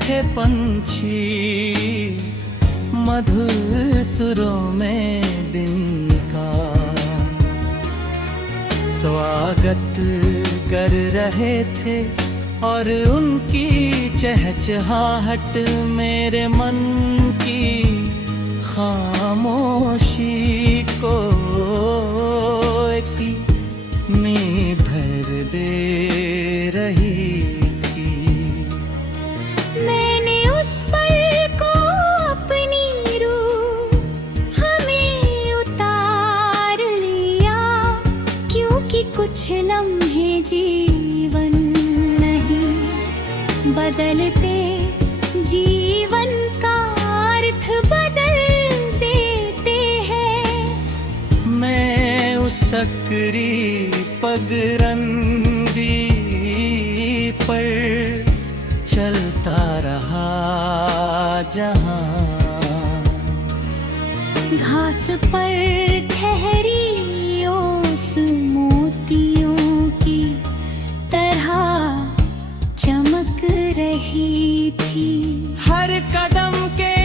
थे पंछी मधुर सुरों में दिन का स्वागत कर रहे थे, और उनकी चहचहाहट मेरे मन की खामोशी को में भर दे रही थी। मैंने उस पल को अपनी रूह हमें उतार लिया, क्योंकि कुछ लम्हे जीवन नहीं बदलते, जीवन का अर्थ बदल देते हैं। मैं उस सकरी पगरंदी पर चलता रहा जहाँ घास पर ठहरी ओस मोतियों की तरह चमक रही थी। हर कदम के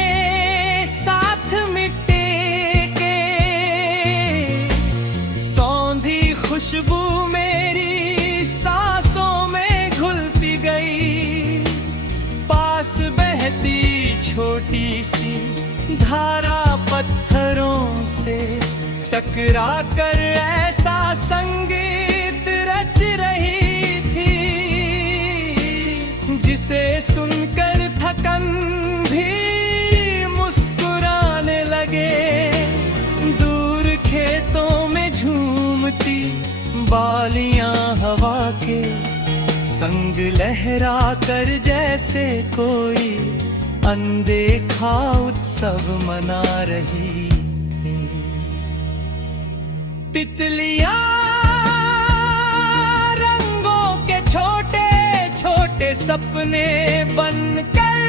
साथ मिट्टी के सौंधी खुशबू मेरी सांसों में घुलती गई। पास बहती छोटी सी धारा पत्थरों से टकरा कर ऐसा संगीत रच रही थी, जिसे सुनकर थकन भी मुस्कुराने लगे। दूर खेतों में झूमती बालियां हवा के संग लहरा कर जैसे कोई अनदेखा उत्सव मना रही थी। तितलियां रंगों के छोटे छोटे सपने बनकर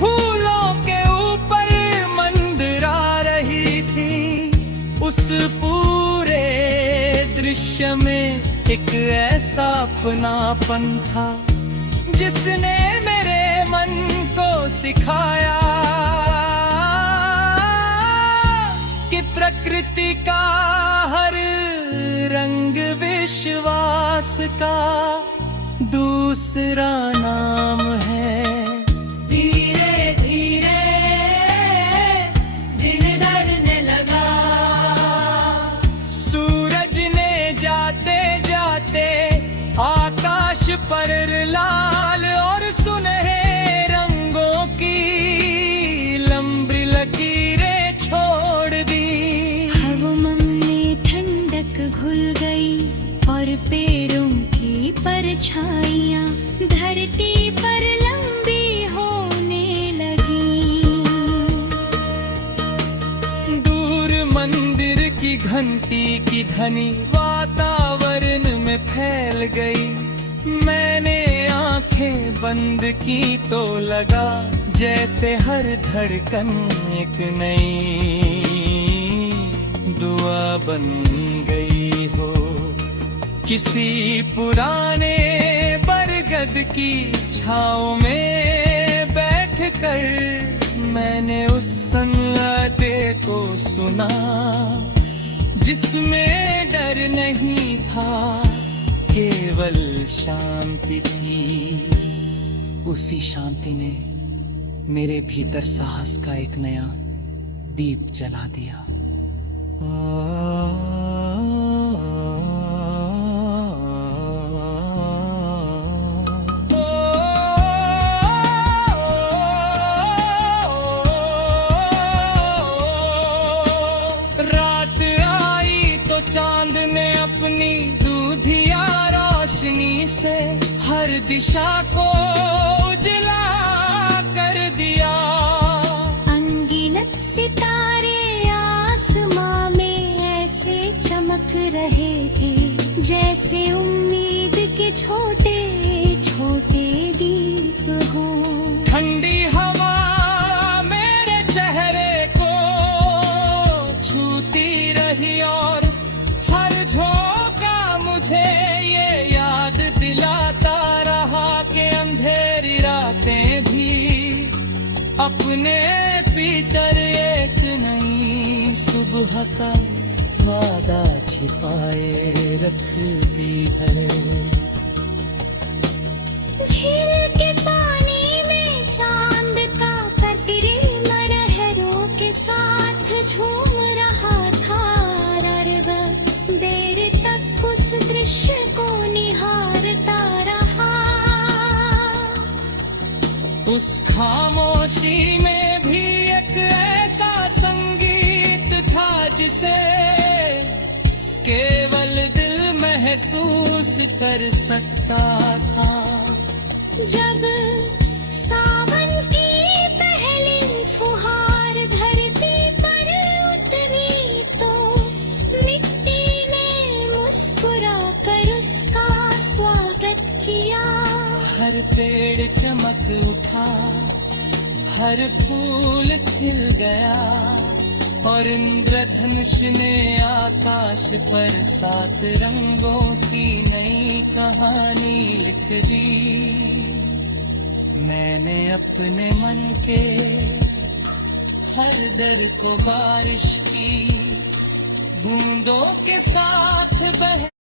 फूलों के ऊपर मंडरा रही थी। उस पूरे दृश्य में एक ऐसा अपनापन था जिसने मेरे मन को सिखाया कि प्रकृति का हर रंग विश्वास का दूसरा नाम है। धीरे धीरे दिन ढलने लगा, सूरज ने जाते जाते आकाश पर लाल और सुनहरे रंगों की लंबी लकीरें छोड़ दी। हवा में ठंडक घुल गई और पेड़ों की परछाइयाँ धरती पर लंबी होने लगी। दूर मंदिर की घंटी की ध्वनि वातावरण में फैल गई। मैंने आंखें बंद की तो लगा जैसे हर धड़कन एक नई दुआ बन गई हो। किसी पुराने बरगद की छाँव में बैठकर मैंने उस सन्नाटे को सुना, जिसमें डर नहीं था, केवल शांति थी। उसी शांति ने मेरे भीतर साहस का एक नया दीप जला दिया। रात आई तो चांद ने अपनी दूधिया रोशनी से हर दिशा को उजला कर दिया। अनगिनत सितारे आसमां में ऐसे चमक रहे थे जैसे उम्मीद के छोटे छोटे दीप हो। ठंडी हवा मेरे चेहरे को छूती रही और हर झोंका मुझे ये याद दिलाता रहा कि अंधेरी अपने भीतर एक नई सुबह का वादा छिपाए रखती है। झील के पानी में चांद का प्रतिबिंब लहरों के साथ झूम रहा था। अरबों देर तक उस दृश्य को निहारता रहा। उस खामोशी में भी एक ऐसा संगीत था जिसे केवल दिल महसूस कर सकता था। जब सावन की पहली फुहार धरती पर उतरी तो मिट्टी ने मुस्कुरा कर उसका स्वागत किया। हर पेड़ चमक उठा, हर फूल खिल गया और इंद्रधनुष ने आकाश पर 7 रंगों की नई कहानी लिख दी। मैंने अपने मन के हर दर को बारिश की बूंदों के साथ बह